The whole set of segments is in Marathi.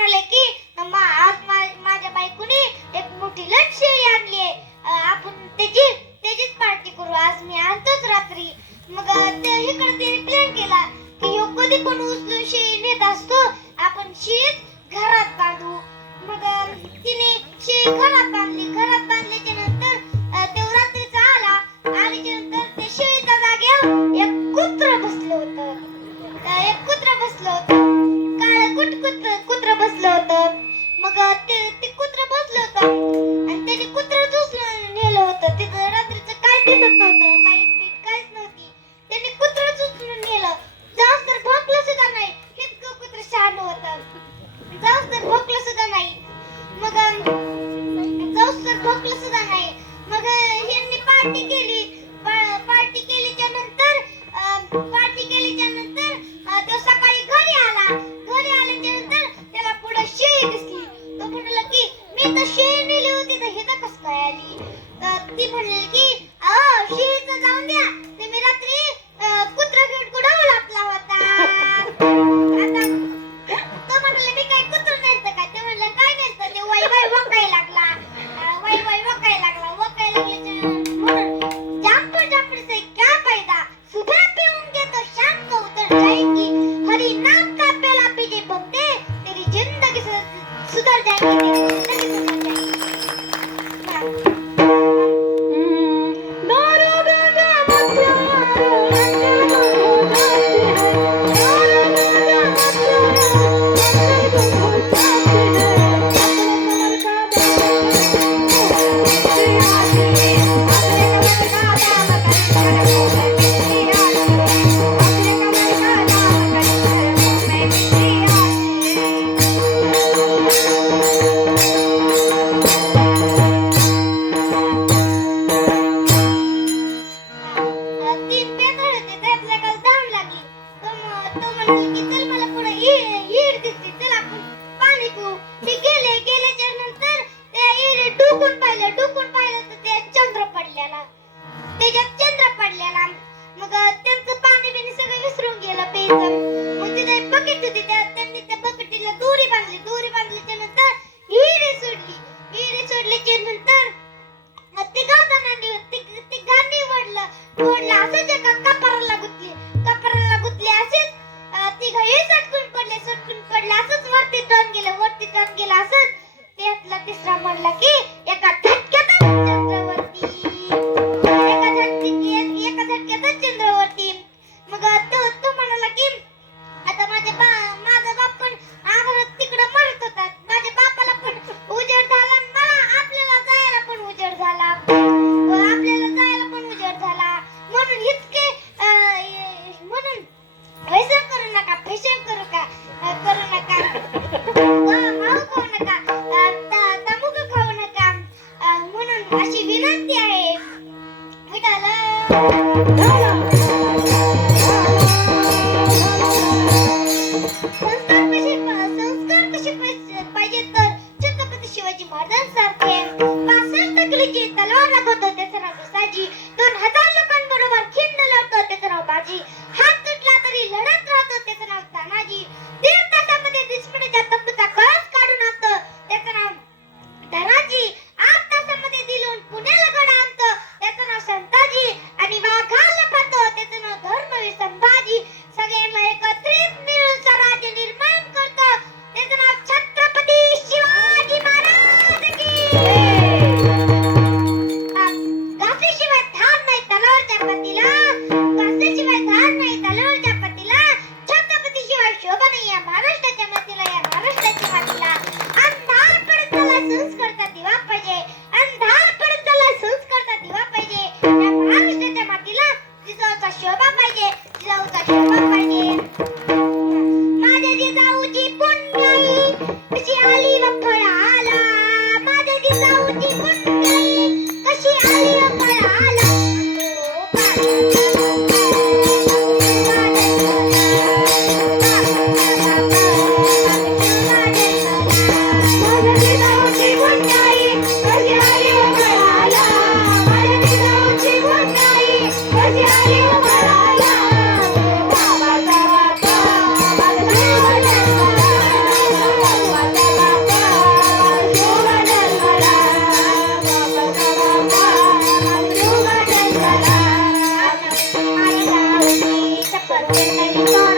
no le quita. नंतर ते घर जणांनी ते ते घर निवडलं निवडलं असं जे कपाराला गुतली. कपाराला गुतली असेच ती घाई सटकून पडले सटकून पडले असंच वरती टन गेलं वरती टन गेलं असं ते त्यातला तिसरा म्हणला की Divã Project. Gracias.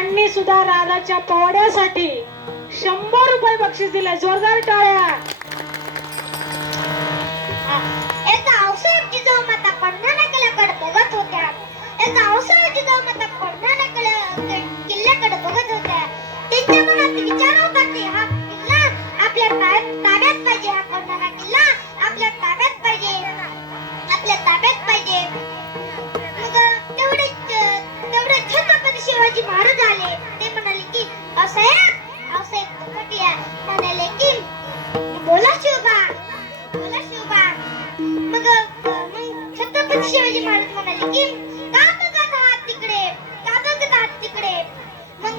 त्यांनी सुद्धा राधाच्या पोहण्यासाठी शंभर रुपये बक्षीस दिले. जोरदार टाळ्या. एका अवसराची जाऊ माता पडणाऱ्याकडे बघत होत्या. एका औषध शिवाजी महाराज आले. ते म्हणाले की असाहेब असाहेब पटिया म्हणाले की बोला शिवबा. बोला शिवबा. मग मग छत्रपती शिवाजी महाराज म्हणाले की का बघत आहात तिकडे. का बघत आहात तिकडे. मग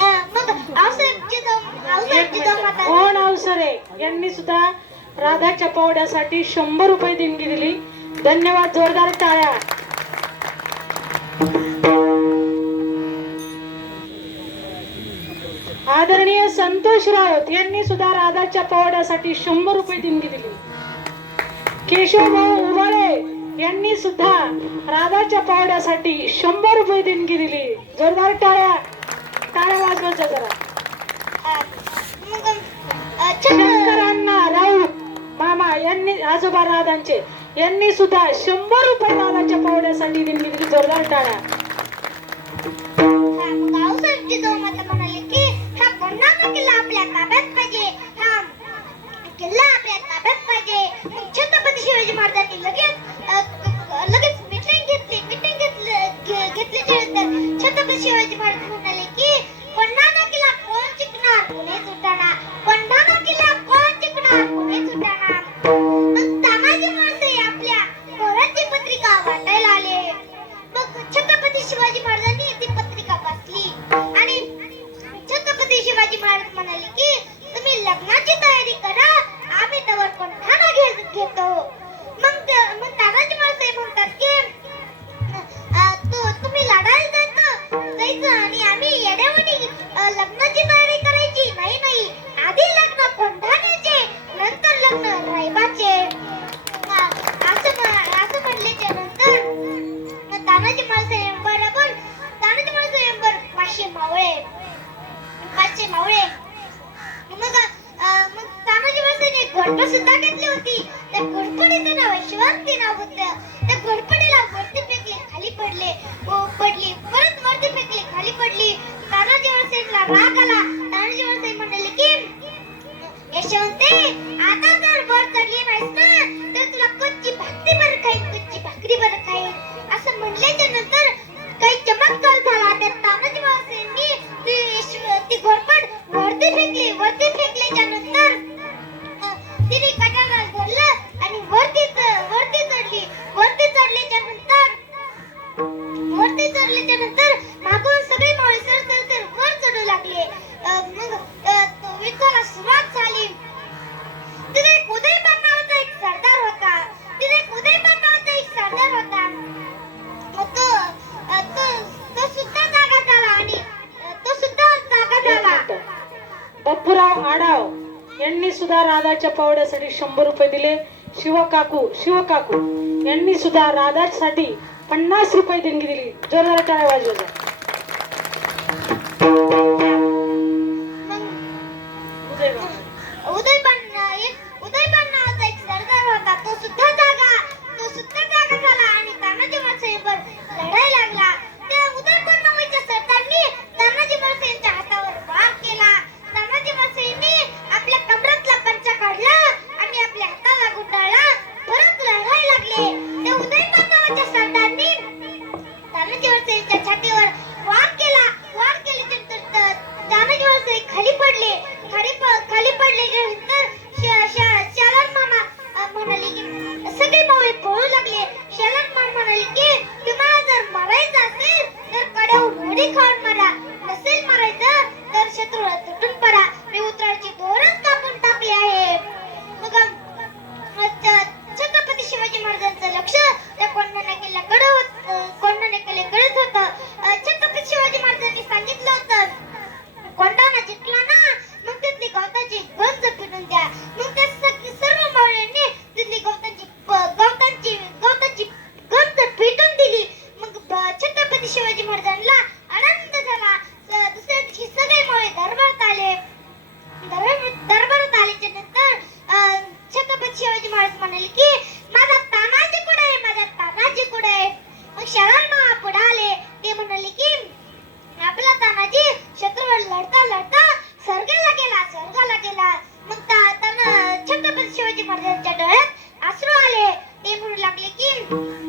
अं, मग आऊसाहेबची जाऊ आऊसाहेबची जाऊ माता कोण अवसरे यांनी सुद्धा राधाच्या पावड्यासाठी शंभर रुपये देणगी दिली. धन्यवाद जोरदार टाळ्या. आदरणीय संतोष राऊत यांनी सुद्धा राधाच्या पावड्यासाठी शंभर रुपये देणगी दिली. केशवभाऊ उभाळे यांनी सुद्धा राधाच्या पावड्यासाठी शंभर रुपये देणगी दिली. जोरदार टाळ्या. टाळ्या वाजवायच्या जरा. शंकरांना राऊत मामा यांनी आजोबा राधांचे यांनी सुद्धा शंभर रुपये राधाच्या पावड्यासाठी देणगी दिली. जोरदार टाळ्या. किल्ला आपल्या ताब्यात पाहिजे हा किल्ला आपल्या ताब्यात पाहिजे छत्रपती शिवाजी महाराजांनी लगेच लगेच मिटिंग घेतली मिटिंग घेतली घेतली छत्रपती शिवाजी महाराज माळसेने सुद्धा घेतली होती. त्या घोडपडीचं नाव शिवांती नाव होतं. त्या घोडपडीला वरती फेकले खाली पडले. व पडली. परत वरती फेकले खाली पडली. तानाजी माळसेला राग आला. तानाजी माळसे म्हणाले की यशवंते आता जर वर चढली नाहीस ना तर तुला कच्ची भाकरी बरं खाईन कच्ची भाकरी बरं खाईन. असं म्हणल्याच्या नंतर काही चमत्कार झाला. त्या तानाजी मावसेंनी ती यश- ती घोरपड वरती फेकली. वरती फेकल्याच्या नंतर तिने कटाला धरलं आणि वरती वरती चढली. वरती चढल्याच्या नंतर वरती चढल्याच्या नंतर मागून सगळे मावळे सर सर सर वर चढू लागले. मग विठ्ठलाला सुरुवात झाली. तिथे कुदयबान नावाचा एक सरदार होता. तिथे कुदयबान नावाचा एक सरदार होता. सुद्धा राधाच्या पावड्यासाठी शंभर रुपये दिले. शिवकाकू शिवकाकू यांनी सुद्धा राधासाठी पन्नास रुपये देणगी दिली. जोरदार टाळ्या वाजवल्या गेला मग ताताना छत्रपती शिवाजी महाराजांच्या डोळ्यात अश्रू आले. ते म्हणू लागले की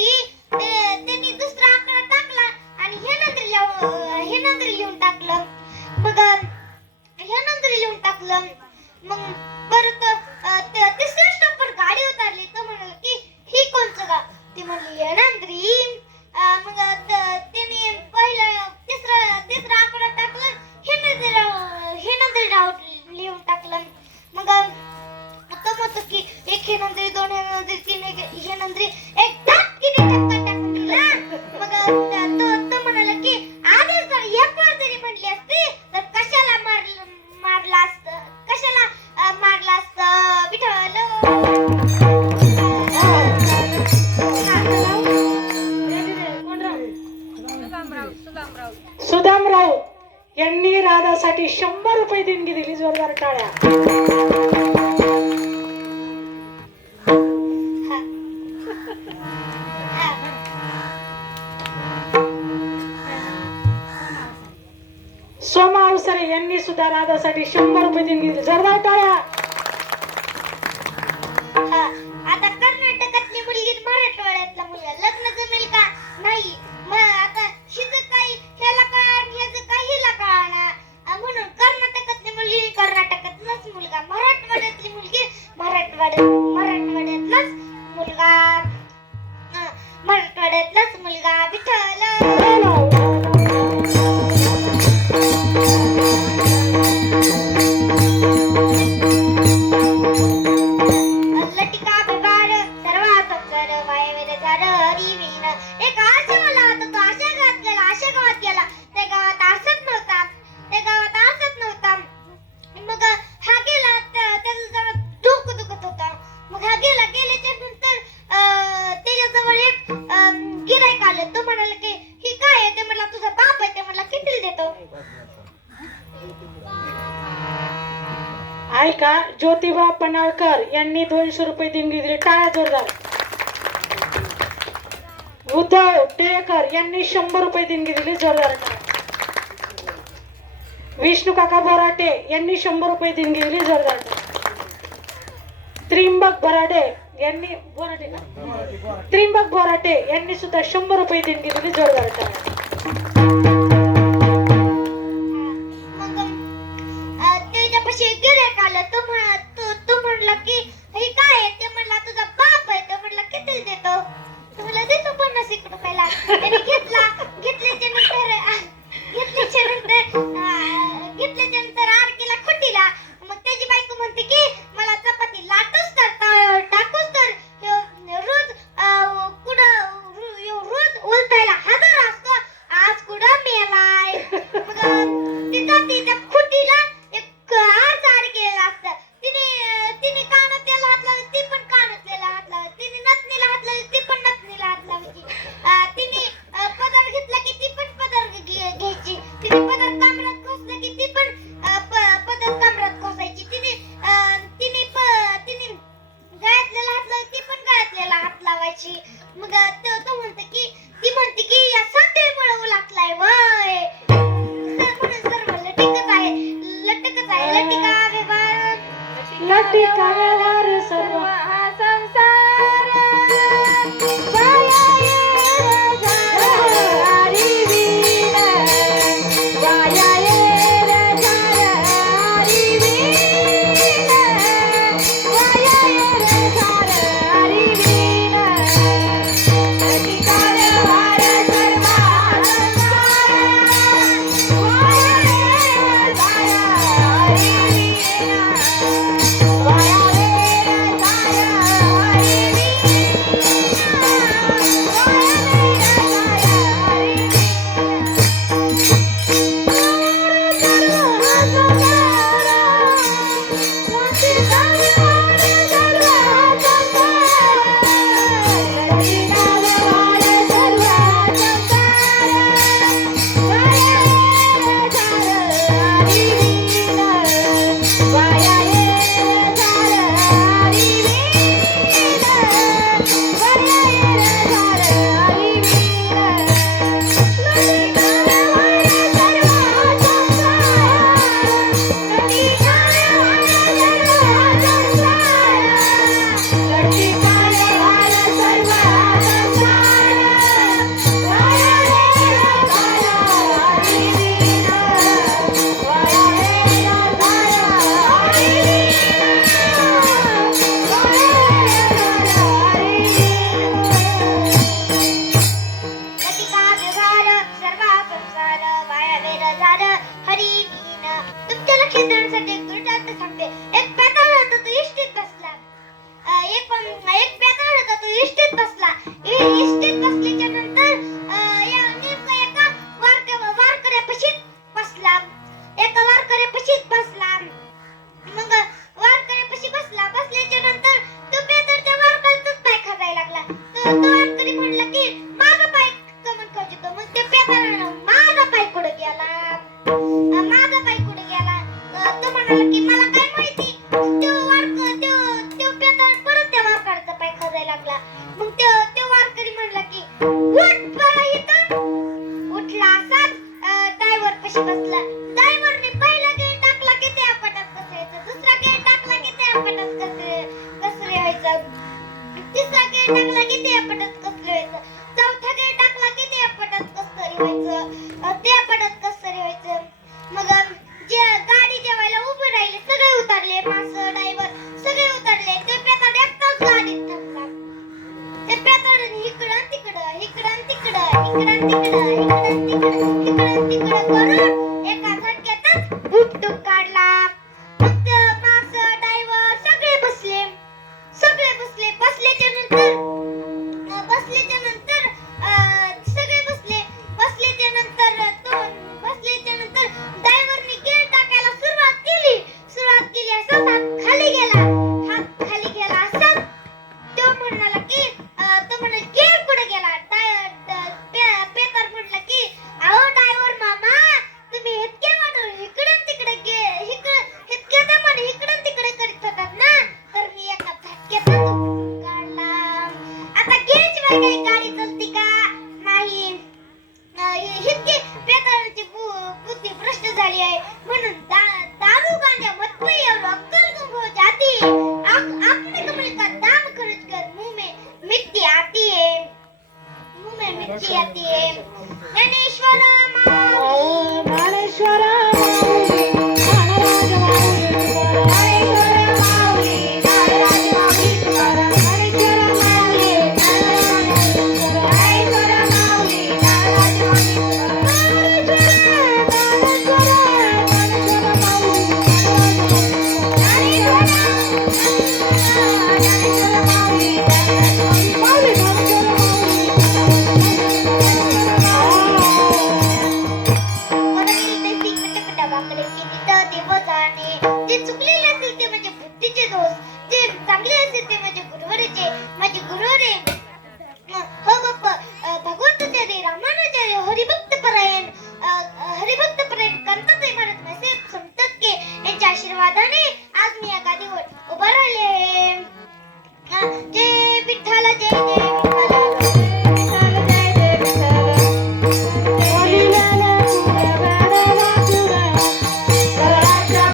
Daddy. यांनी राधासाठी शंभर रुपये देणगी दिली जोरदार टाळ्या. सोमा अवसरे यांनी सुद्धा राधासाठी शंभर रुपये देणगी दिली. जोरदार टाळ्या. आंबेडकर यांनी दोनशे रुपये देणगी दिली. टाळ्या जोरदार. उद्धव टिळेकर यांनी शंभर रुपये देणगी दिली. जोरदार विष्णू काका बराटे यांनी शंभर रुपये देणगी दिली. जोरदार त्रिंबक बराडे यांनी बोराटे त्रिंबक बोराटे यांनी सुद्धा शंभर रुपये देणगी दिली. जोरदार